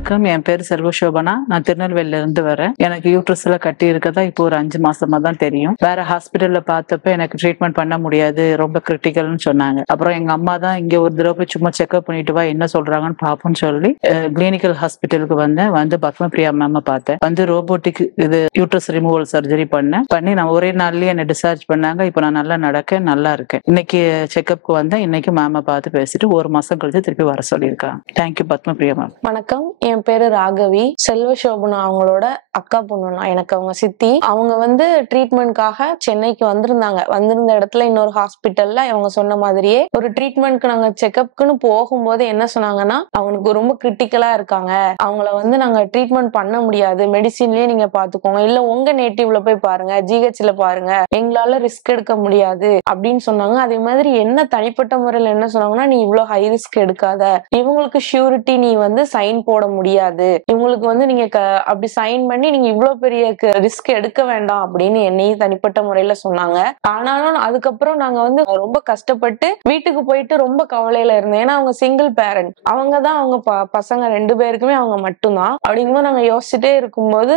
வணக்கம். என் பேர் செல்வசோபனா. நான் திருநெல்வேலியில இருந்து வரேன். எனக்கு யூட்ரஸ்ல கட்டி இருக்கதா இப்போ ஒரு 5 மாசமா தான் தெரியும். வேற ஹாஸ்பிட்டல்ல பார்த்தப்ப எனக்கு ட்ரீட்மெண்ட் பண்ண முடியாது, ரொம்ப கிரிட்டிக்கல்னு சொன்னாங்க. அப்புறம் எங்க அம்மா தான் இங்க ஒரு தடவை போய் சும்மா செக்அப் பண்ணிட்டு வா, என்ன சொல்றாங்கன்னு பாப்போம்னு சொல்லி கிளினிக்கல் ஹாஸ்பிட்டலுக்கு வந்தேன். வந்து பத்மபிரியா மேம் பார்த்தேன். வந்து ரோபோட்டிக் இது யூட்ரஸ் ரிமூவல் சர்ஜரி பண்ணி நான் ஒரே நாள்லயே என்ன டிஸ்சார்ஜ் பண்ணாங்க. இப்போ நான் நல்லா நடக்கேன், நல்லா இருக்கேன். இன்னைக்கு செக்அப்க்கு வந்தேன். இன்னைக்கு மேம பார்த்து பேசிட்டு ஒரு மாசம் கழிச்சு திருப்பி வர சொல்லியிருக்காங்க. Thank you Padmapriya ma'am. வணக்கம், என் பேரு ராகவி. செல்வசோபனா அவங்களோட அக்கா பொண்ணுனா, எனக்கு அவங்க சித்தி. அவங்க வந்து ட்ரீட்மெண்ட்காக சென்னைக்கு வந்திருந்தாங்க. வந்திருந்த இடத்துல இன்னொரு ஹாஸ்பிட்டல்ல அவங்க சொன்ன மாதிரியே ஒரு ட்ரீட்மெண்ட்க்கு நாங்க செக்அப்க்குன்னு போகும்போது என்ன சொன்னாங்கன்னா, அவங்களுக்கு ரொம்ப கிரிட்டிக்கலா இருக்காங்க, அவங்கள வந்து நாங்க ட்ரீட்மெண்ட் பண்ண முடியாது, மெடிசின்லயே நீங்க பாத்துக்கோங்க, இல்ல உங்க நேட்டிவ்ல போய் பாருங்க, ஜிஹெச்ல பாருங்க, எங்களால ரிஸ்க் எடுக்க முடியாது அப்படின்னு சொன்னாங்க. அதே மாதிரி என்ன தனிப்பட்ட முறையில என்ன சொன்னாங்கன்னா, நீ இவ்வளவு ஹை ரிஸ்க் எடுக்காத, இவங்களுக்கு ஷூரிட்டி நீ வந்து சைன் போட முடியாது, இவங்களுக்கு வந்து நீங்க அப்படி சைன் பண்ணி நீங்க இவ்வளவு பெரிய ரிஸ்க் எடுக்க வேண்டாம் அப்படின்னு என்னையும் தனிப்பட்ட முறையில சொன்னாங்க. ஆனாலும் அதுக்கப்புறம் நாங்க வந்து ரொம்ப கஷ்டப்பட்டு வீட்டுக்கு போயிட்டு ரொம்ப கவலையில இருந்தோம். ஏன்னா அவங்க சிங்கிள் பேரண்ட், அவங்கதான் அவங்க பசங்க 2 பேருக்குமே அவங்க மட்டும்தான். அப்படிங்கும்போது நாங்க யோசிச்சுட்டே இருக்கும்போது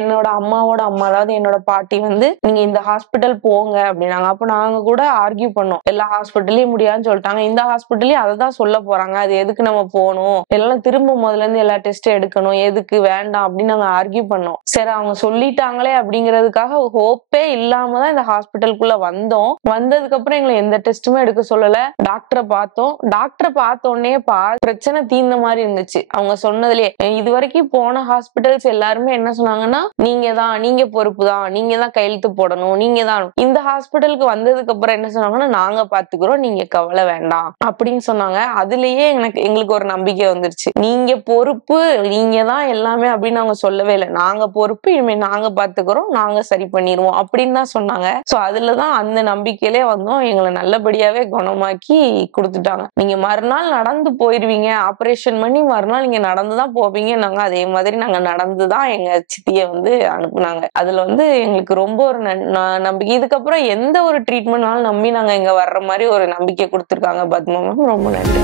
என்னோட அம்மாவோட அம்மா, அதாவது என்னோட பாட்டி வந்து நீங்க இந்த ஹாஸ்பிட்டல் போங்க அப்படின்னாங்க. அப்ப நாங்க கூட ஆர்கியூ பண்ணோம், எல்லா ஹாஸ்பிட்டலையும் முடியாதுன்னு சொல்லிட்டாங்க, இந்த ஹாஸ்பிட்டலையும் அதை தான் சொல்ல போறாங்க, அது எதுக்கு நம்ம போகணும், எல்லாம் திரும்ப முதல்ல இருந்து எல்லா டெஸ்ட் எடுக்கணும், எதுக்கு வேண்டாம் அப்படின்னு நாங்க ஆர்கியூ பண்ணோம். சரி அவங்க சொல்லிட்டாங்களே அப்படிங்கிறதுக்காக ஹோப்பே இல்லாம தான் இந்த ஹாஸ்பிட்டலுக்குள்ள வந்தோம். வந்ததுக்கு அப்புறம் எங்களை எந்த டெஸ்ட்டுமே எடுக்க சொல்லல. டாக்டரை பார்த்தோம். டாக்டரை பார்த்த உடனே பிரச்சனை தீர்ந்த மாதிரி இருந்துச்சு. அவங்க சொன்னதுலயே இது வரைக்கும் போன ஹாஸ்பிட்டல்ஸ் எல்லாருமே என்ன சொன்னாங்கன்னா, நீங்க பொறுப்பு தான், நீங்க தான் கையெழுத்து போடணும், நீங்க தான். இந்த ஹாஸ்பிட்டலுக்கு வந்ததுக்கு அப்புறம் என்ன சொன்னாங்கன்னா, நாங்க பாத்துக்கிறோம், நீங்க கவலை வேண்டாம் அப்படின்னு சொன்னாங்க. அதுலயே எங்களுக்கு ஒரு நம்பிக்கை வந்துருச்சு. நீங்க பொறுப்பு, நீங்க தான் எல்லாமே அப்படின்னு அவங்க சொல்லவே இல்லை. நாங்க பொறுப்பு, இனிமே நாங்க பாத்துக்கிறோம், நாங்க சரி பண்ணிடுவோம் அப்படின்னு தான் சொன்னாங்க. சோ அதுலதான் அந்த நம்பிக்கையிலே வந்தோம். எங்களை நல்லபடியாவே குணமாக்கி கொடுத்துட்டாங்க. நீங்க மறுநாள் நடந்து போயிருவீங்க, ஆபரேஷன் பண்ணி மறுநாள் நீங்க நடந்துதான் போவீங்க. நாங்க அதே மாதிரி நாங்க நடந்துதான் எங்க சித்திய வந்து அனுப்புனாங்க. அதுல வந்து எங்களுக்கு ரொம்ப ஒரு நம்பிக்கை. இதுக்கப்புறம் எந்த ஒரு ட்ரீட்மெண்ட்னாலும் நம்பி நாங்க இங்க வர்ற மாதிரி ஒரு நம்பிக்கை கொடுத்துருக்காங்க பத்மா மேம். ரொம்ப நன்றி.